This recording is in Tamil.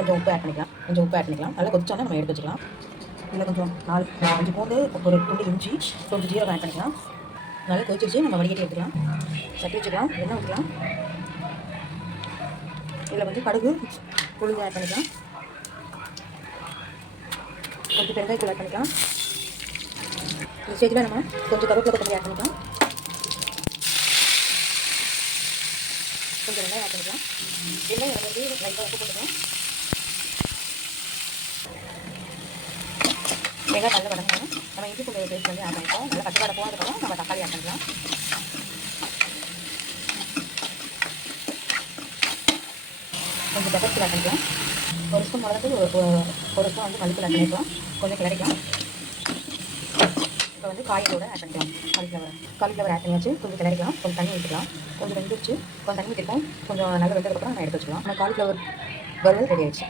கொஞ்சம் உப்பு ஆட் பண்ணிக்கலாம். நல்லா கொதிச்சோன்னா நம்ம எடுத்து வச்சுக்கலாம். இதில் கொஞ்சம் 4-5 பூண்டு, ஒரு துண்டு இஞ்சி, கொஞ்சம் ஜீரகம் ஆட் பண்ணிக்கலாம். நல்லா கொதிச்சிருச்சு, நம்ம வடிகட்டி எடுத்துக்கலாம். சட்டி வச்சுக்கலாம், எண்ணெய் ஊற்றிக்கலாம். இதில் வந்து கடுகு, உளுந்து ஆட் பண்ணிக்கலாம். கொஞ்சம் பெருங்காயத்தூள் ஆட் பண்ணிக்கலாம். இந்த ஸ்டேஜில் நம்ம கொஞ்சம் கருவேப்பிலை கொத்தமல்லி ஆட் பண்ணிக்கலாம். கொஞ்சம் வெங்காயம் ஆட் பண்ணிக்கலாம். வெங்காயம் வந்து லைட்டாக உப்பு போட்டுக்கலாம். வெங்காயம் நல்லா வதங்கணும். நம்ம இஞ்சி பூண்டு பேஸ்ட் வந்து ஆட் பண்ணிக்கலாம். நல்லா பச்சை வாடை போனதுக்கப்புறம் நம்ம தக்காளி ஆட் பண்ணிக்கலாம். கொஞ்சம் பெப்பர் தூள் ஆட் பண்ணிக்கலாம். ஒரு ஸ்பூன் மிளகாத்தூள், ஒரு ஸ்பூன் வந்து மல்லித்தூள் ஆட் பண்ணிக்கலாம். கொஞ்சம் கிளறிக்கலாம். இப்போ வந்து காயோட ஆட் பண்ணிக்கலாம். காலிஃப்ளவர் ஆட் பண்ணியாச்சு. கொஞ்சம் கிளறிக்கலாம். கொஞ்சம் தண்ணி ஊற்றிக்கலாம். கொஞ்சம் வெந்துருச்சு, கொஞ்சம் தண்ணி ஊற்றிருக்கோம். கொஞ்சம் நல்லா வெந்ததுக்கப்புறம் நம்ம எடுத்து வச்சுக்கலாம். நம்ம காலிஃப்ளவர் வறுவல் ரெடி ஆயிடுச்சு.